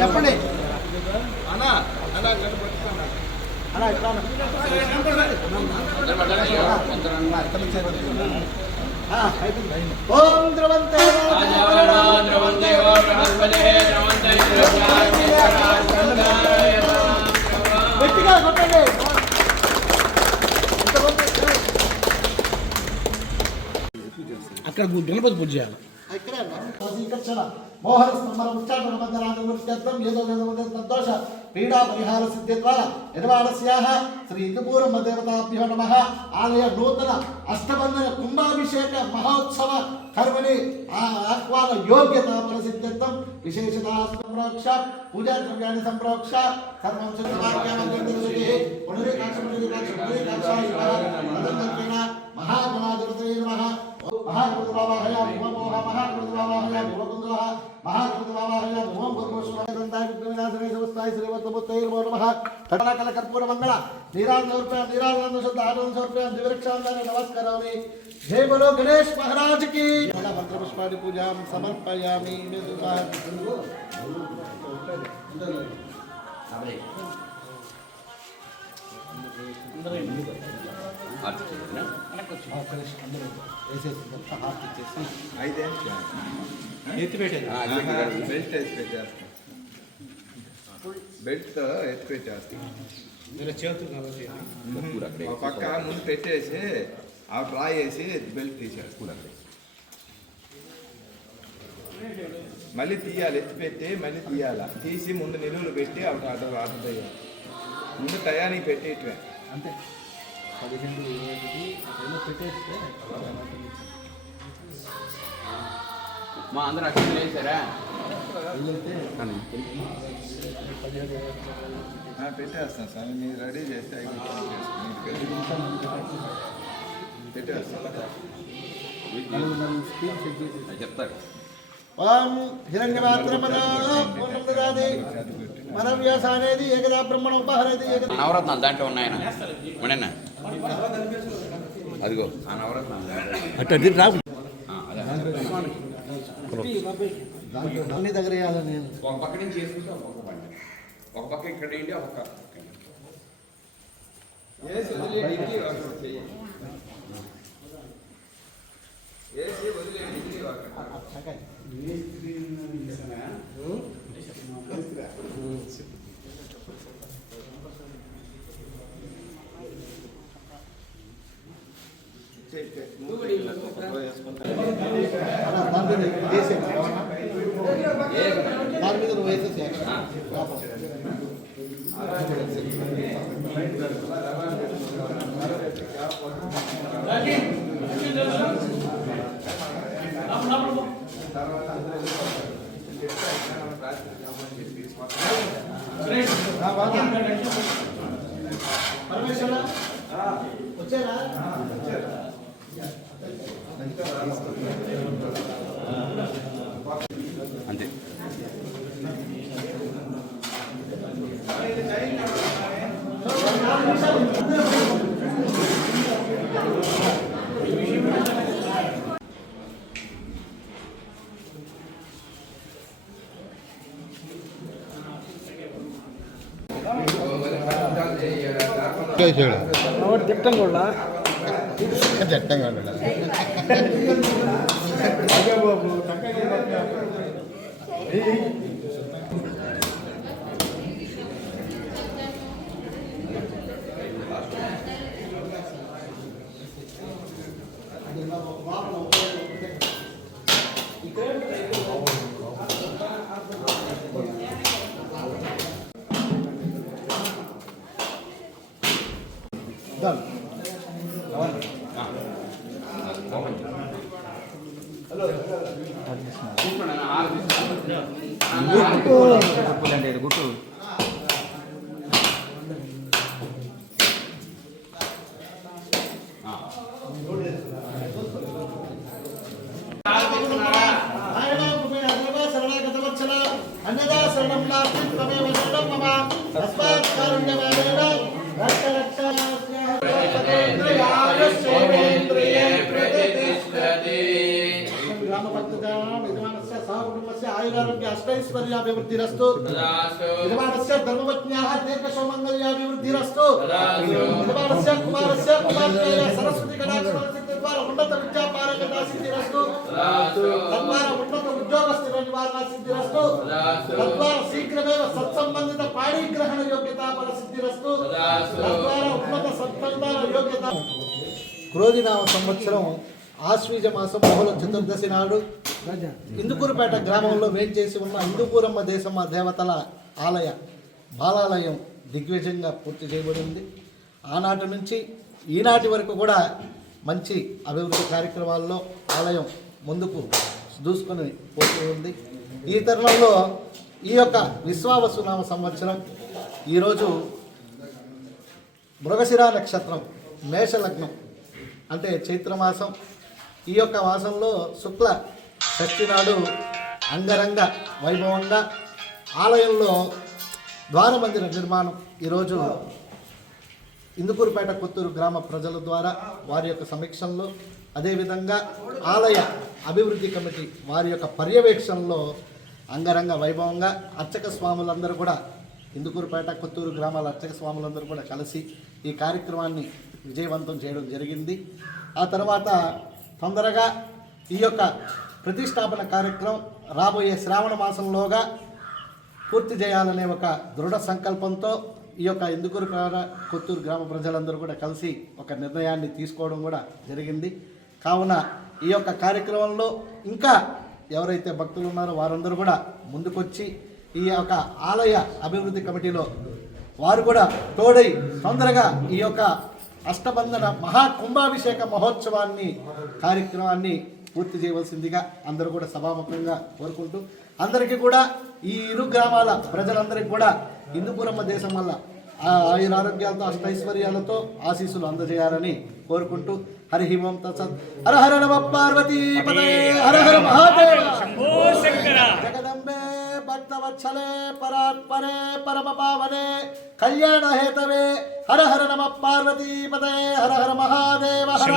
చెప్పండి ఓం ద్రవంతే గట్టిగా కొట్టండి. అక్కడ గణపతి పూజ చేయాలి. మోహన స్తంభన ఉచ్చారణ బంధనార్థం ఏదో సంతోష పీడా పరిహార సిద్ధి ద్వారా నిర్వాణస్యాః శ్రీ ఇందుపూరమ్మ దేవతాభ్యో నమః ఆలయ నూతన అష్టబంధన కుంభాభిషేక మహోత్సవ కర్మని ఆహ్వాన యోగ్యత ప్రసిద్ధ్యర్థం విశేషతా సంప్రోక్ష పూజా ద్రవ్యాన్ని సంప్రోక్ష సర్వం మహాగణాధిపతయే నమః మహాగణపతి బాబాహయ ఓం మహాగణపతి బాబాహయ ఓం మహాగణపతి బాబాహయ ఓం భగవస్వరంతాయ విఘ్నవినాశనే సమస్తాయ శ్రీవర్తమూర్తయే నమో నమః కటనకల కర్పూర మంగళ నీరాజన శుద్ధ ఆనంద సమర్పయామి దివ్యరక్షాంతాన్ని నమస్కరామి. జై బలో గణేష్ మహారాజ్ కి. మంత్ర పుష్పాది పూజాం సమర్పయామి. బెల్ట్ ఎత్తి పెట్టేస్తాం. పక్క ముందు పెట్టేసి ఆ డ్రా చేసి బెల్ట్ తీసేస్తాం. మళ్ళీ తీయాలి, ఎత్తి పెట్టి మళ్ళీ తీయాలి. తీసి ముందు నిలువలు పెట్టి అవి అటు అటు ముందు టయానికి పెట్టేటివే అంతే. 15-20 పెట్టేస్తే మా అందరూ అక్షరం వేసారా? పెట్టేస్తాను సార్, మీరు రెడీ చేస్తే పెట్టేస్తాను. చెప్తారు. మనవ్యాసానేది ఏకదా బ్రహ్మణ ఉపహరేది. నవరత్నాలు దాంట్లో ఉన్నాయన మణన్న అదిగో ఆ నవరత్నాలు అన్ని దగ్గర నేను ఒక పక్క నుంచి చేసుకుంటే ఒక పక్క ఇక్కడ ఏంటి ఒక పక్క దాని మీద నువ్వు వేసేసి పరమేశ్వర వచ్చారా? అంతే. తిట్టంగా గుట్టు అన్నదా శరణం నాస్తి త్వమేవ శరణం మమ తస్మాత్ కారుణ్యమానేన రక్ష రక్ష గ్రామ భక్తజనానాం యజమానస్య సహ కుటుంబస్య ఆయురారోగ్య అష్టైశ్వర్యాభివృద్ధిరస్తు యజమానస్య ధర్మపత్న్యాః దీర్ఘశోమంగళ్యాభివృద్ధిరస్తు యజమానస్య కుమారస్య కుమార్తెయ సరస్వతి కటాక్ష ఉన్నత విద్యాపారంగత సిద్ధిరస్తు తద్వారా ఉన్నత ఉద్యోగస్థిర నివారణ సిద్ధిరస్తు తద్వారా శీఘ్రమేవ సత్సంబంధిత పాణిగ్రహణ యోగ్యత ఫల సిద్ధిరస్తు తద్వారా ఉన్నత సత్సంతాన యోగ్యత. క్రోధినామ సంవత్సరం ఆశ్వీజ మాసం బహుళ చతుర్దశి నాడు ఇందుకూరుపేట గ్రామంలో వేంచేసి ఉన్న హిందూపూరమ్మ దేశమ్మ దేవతల ఆలయ బాలాలయం దిగ్విజయంగా పూర్తి చేయబడింది. ఆనాటి నుంచి ఈనాటి వరకు కూడా మంచి అభివృద్ధి కార్యక్రమాల్లో ఆలయం ముందుకు దూసుకొని పోతూ ఉంది. ఈ తరుణంలో ఈ యొక్క విశ్వావసునామ సంవత్సరం ఈరోజు మృగశిర నక్షత్రం మేషలగ్నం అంటే చైత్రమాసం. ఈ యొక్క మాసంలో శుక్ల షష్ఠి నాడు అంగరంగ వైభవంగా ఆలయంలో ద్వారమందిర నిర్మాణం ఈరోజు ఇందుకూరుపేట కొత్తూరు గ్రామ ప్రజల ద్వారా వారి యొక్క సమీక్షంలో, అదేవిధంగా ఆలయ అభివృద్ధి కమిటీ వారి యొక్క పర్యవేక్షణలో అంగరంగ వైభవంగా అర్చక స్వాములందరూ కూడా ఇందుకూరుపేట కొత్తూరు గ్రామాల అర్చక స్వాములందరూ కూడా కలిసి ఈ కార్యక్రమాన్ని విజయవంతం చేయడం జరిగింది. ఆ తర్వాత తొందరగా ఈ యొక్క ప్రతిష్టాపన కార్యక్రమం రాబోయే శ్రావణ మాసంలోగా పూర్తి చేయాలనే ఒక దృఢ సంకల్పంతో ఈ యొక్క ఇందుకూరుపేట కొత్తూరు గ్రామ ప్రజలందరూ కూడా కలిసి ఒక నిర్ణయాన్ని తీసుకోవడం కూడా జరిగింది. కావున ఈ యొక్క కార్యక్రమంలో ఇంకా ఎవరైతే భక్తులు ఉన్నారో వారందరూ కూడా ముందుకొచ్చి ఈ యొక్క ఆలయ అభివృద్ధి కమిటీలో వారు కూడా తోడై తొందరగా ఈ యొక్క అష్టబంధన మహాకుంభాభిషేక మహోత్సవాన్ని కార్యక్రమాన్ని పూర్తి చేయవలసిందిగా అందరూ కూడా సభాముఖంగా కోరుకుంటూ అందరికీ కూడా ఈ ఇరు గ్రామాల ప్రజలందరికీ కూడా హిందూపురమ్మ దేశం వల్ల ఆయురారోగ్యాలతో అష్టైశ్వర్యాలతో ఆశీస్సులు అందజేయాలని కోరుకుంటూ హరి ఓం తత్సత్. హర హర నమ పార్వతీ పతయే హర హర మహాదేవ జగదంబే భక్తవత్సలే పరాత్పరే పరమ పావనే కళ్యాణ హేతవే హర హర నమ పార్వతీ పతయే హర హర మహాదేవ హర